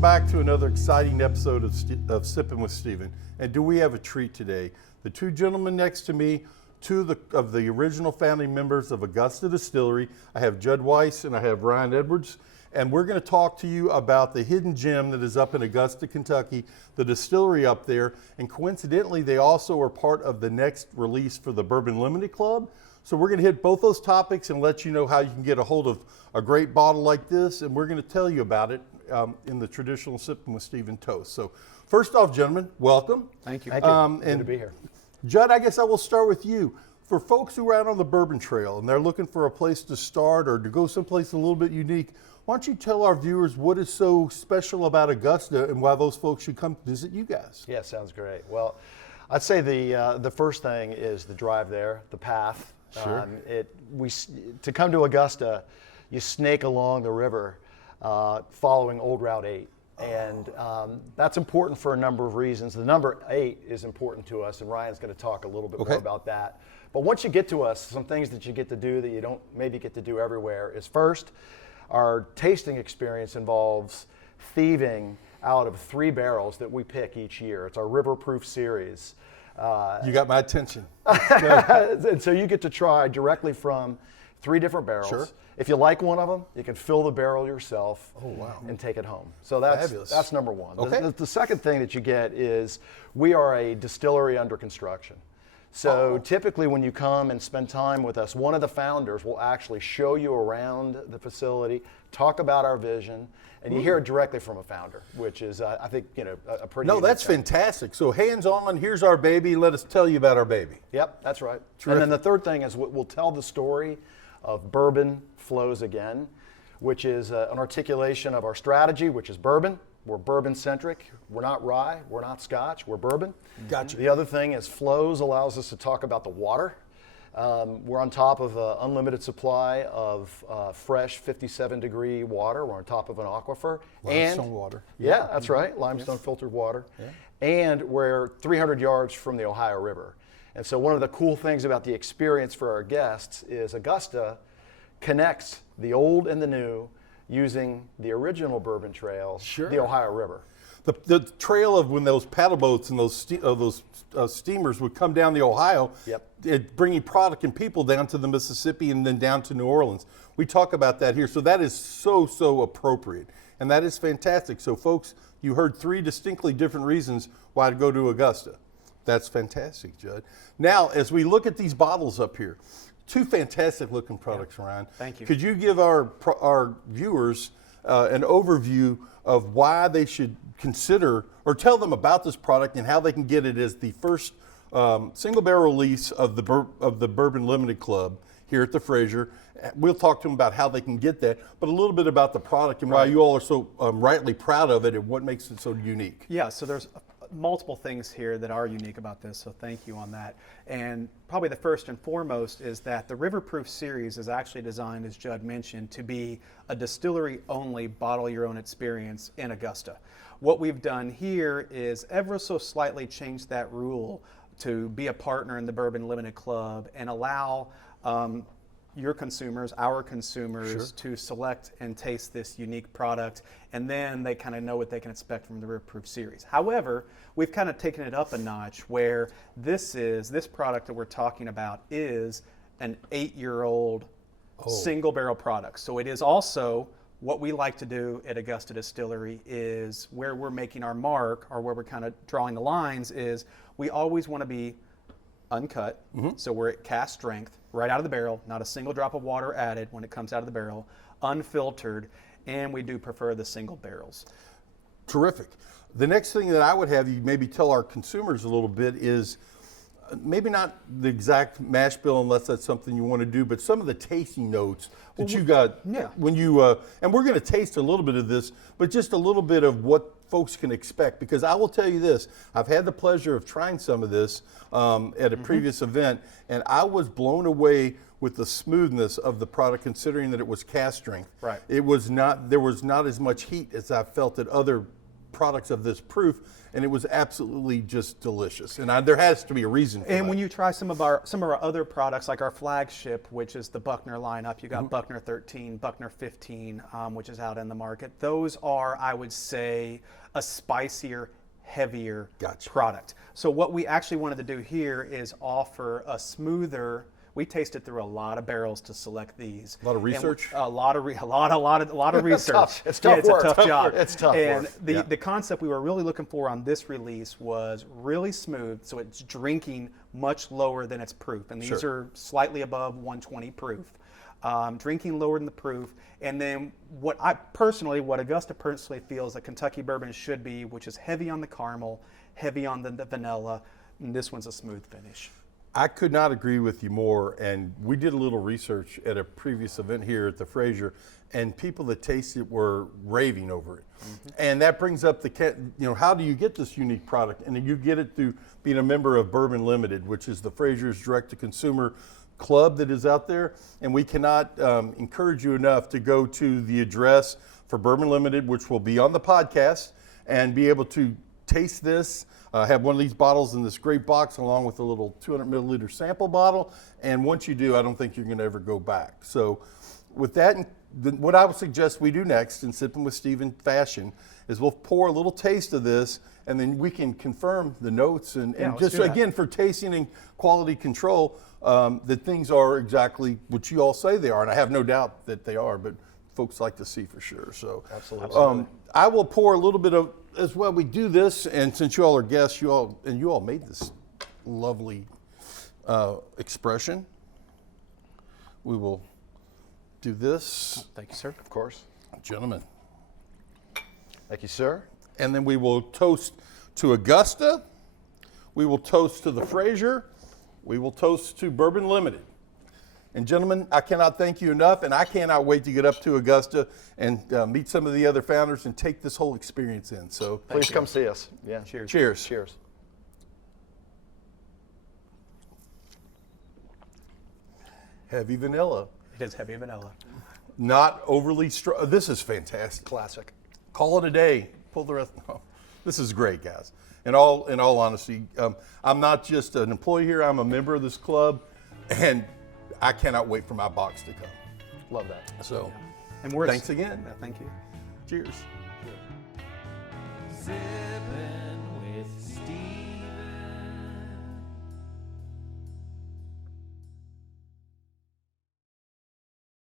Welcome back to another exciting episode of Sippin with Steven. And do we have a treat today? The two gentlemen next to me, two of the original family members of Augusta Distillery. I have Judd Weiss and I have Ryan Edwards. And we're going to talk to you about the hidden gem that is up in Augusta, Kentucky, the distillery up there. And coincidentally, they also are part of the next release for the Bourbon Limited Club. So we're going to hit both those topics and let you know how you can get a hold of a great bottle like this. And we're going to tell you about it in the traditional Sippin with Steven toast. So first off, gentlemen, welcome. Thank you. Thank you. Good to be here. Judd, I guess I will start with you. For folks who are out on the Bourbon Trail and they're looking for a place to start or to go someplace a little bit unique, why don't you tell our viewers what is so special about Augusta and why those folks should come visit you guys? Yeah, sounds great. Well, I'd say the first thing is the drive there, the path. Sure. To come to Augusta, you snake along the river, following Old Route 8. And that's important for a number of reasons. The number 8 is important to us, and Ryan's going to talk a little bit more about that. But once you get to us, some things that you get to do that you don't maybe get to do everywhere is first, our tasting experience involves thieving out of 3 barrels that we pick each year. It's our River Proof series. You got my attention. And so you get to try directly from 3 different barrels. Sure. If you like one of them, you can fill the barrel yourself and take it home. So that's number one. Okay. The second thing that you get is we are a distillery under construction. So typically when you come and spend time with us, one of the founders will actually show you around the facility, talk about our vision, and you hear it directly from a founder, which is, I think, a pretty No, that's fantastic. So hands-on, here's our baby. Let us tell you about our baby. Yep, that's right. Terrific. And then the third thing is we'll tell the story of Bourbon Flows Again, which is an articulation of our strategy, which is bourbon. We're bourbon-centric. We're not rye. We're not Scotch. We're bourbon. Gotcha. The other thing is flows allows us to talk about the water. We're on top of an unlimited supply of fresh 57-degree water. We're on top of an aquifer. Limestone water. Yeah, that's right. Limestone filtered water. Yeah. And we're 300 yards from the Ohio River. And so one of the cool things about the experience for our guests is Augusta connects the old and the new using the original Bourbon Trail, the Ohio River. The trail of when those paddle boats and those steamers would come down the Ohio, bringing product and people down to the Mississippi and then down to New Orleans. We talk about that here. So that is so appropriate. And that is fantastic. So folks, you heard 3 distinctly different reasons why to go to Augusta. That's fantastic, Judd. Now, as we look at these bottles up here, 2 fantastic looking products, Ryan. Thank you. Could you give our viewers an overview of why they should consider or tell them about this product and how they can get it as the first single barrel release of the Bourbon Limited Club here at the Fraser? We'll talk to them about how they can get that, but a little bit about the product and why you all are so rightly proud of it and what makes it so unique. Yeah, so there's multiple things here that are unique about this, so thank you on that. And probably the first and foremost is that the River Proof series is actually designed, as Judd mentioned, to be a distillery-only bottle-your-own experience in Augusta. What we've done here is ever so slightly change that rule to be a partner in the Bourbon Limited Club and allow your consumers, our consumers, to select and taste this unique product, and then they kind of know what they can expect from the River Proof series. However, we've kind of taken it up a notch where this product that we're talking about is an 8-year-old single barrel product. So it is also what we like to do at Augusta Distillery is where we're making our mark, or where we're kind of drawing the lines, is we always want to be uncut, so we're at cast strength, right out of the barrel, not a single drop of water added when it comes out of the barrel, unfiltered, and we do prefer the single barrels. Terrific. The next thing that I would have you maybe tell our consumers a little bit is maybe not the exact mash bill unless that's something you want to do, but some of the tasting notes that you got when you, and we're going to taste a little bit of this, but just a little bit of what folks can expect, because I will tell you this, I've had the pleasure of trying some of this at a previous event, and I was blown away with the smoothness of the product, considering that it was cast strength. Right. It was not, there was not as much heat as I felt at other products of this proof, and it was absolutely just delicious. And there has to be a reason for And that. when you try some of our other products, like our flagship, which is the Buckner lineup, you got Buckner 13, Buckner 15, which is out in the market. Those are, I would say, a spicier, heavier product. So what we actually wanted to do here is offer a smoother. We tasted through a lot of barrels to select these. A lot of research? A lot of research. Tough. It's tough yeah, work. It's a tough job. It's tough and work. the concept we were really looking for on this release was really smooth, so it's drinking much lower than its proof. And these are slightly above 120 proof. Drinking lower than the proof. And then what Augusta personally feels that Kentucky bourbon should be, which is heavy on the caramel, heavy on the vanilla, and this one's a smooth finish. I could not agree with you more. And we did a little research at a previous event here at the Fraser, and people that tasted it were raving over it. And that brings up how do you get this unique product? And you get it through being a member of Bourbon Limited, which is the Fraser's direct-to-consumer club that is out there. And we cannot encourage you enough to go to the address for Bourbon Limited, which will be on the podcast, and be able to taste this. Have one of these bottles in this great box along with a little 200 milliliter sample bottle. And once you do, I don't think you're going to ever go back. So with that, what I would suggest we do next in Sippin' with Steven fashion is we'll pour a little taste of this, and then we can confirm the notes and just again for tasting and quality control that things are exactly what you all say they are. And I have no doubt that they are, but folks like to see for sure. So Absolutely. I will pour a little bit of, as well we do this, and since you all are guests, you all made this lovely expression. We will do this. Thank you, sir. Of course. Gentlemen. Thank you, sir. And then we will toast to Augusta. We will toast to the Fraser. We will toast to Bourbon Limited. And gentlemen, I cannot thank you enough, and I cannot wait to get up to Augusta and meet some of the other founders and take this whole experience in. So Please come see us. Yeah. Cheers. cheers. Cheers. Heavy vanilla. It is heavy vanilla. Not overly strong. This is fantastic. Classic. Call it a day. Pull the rest. Oh, this is great, guys. In all honesty, I'm not just an employee here. I'm a member of this club, and I cannot wait for my box to come. Love that. So, And we're thanks again. Thank you. Cheers. Sippin'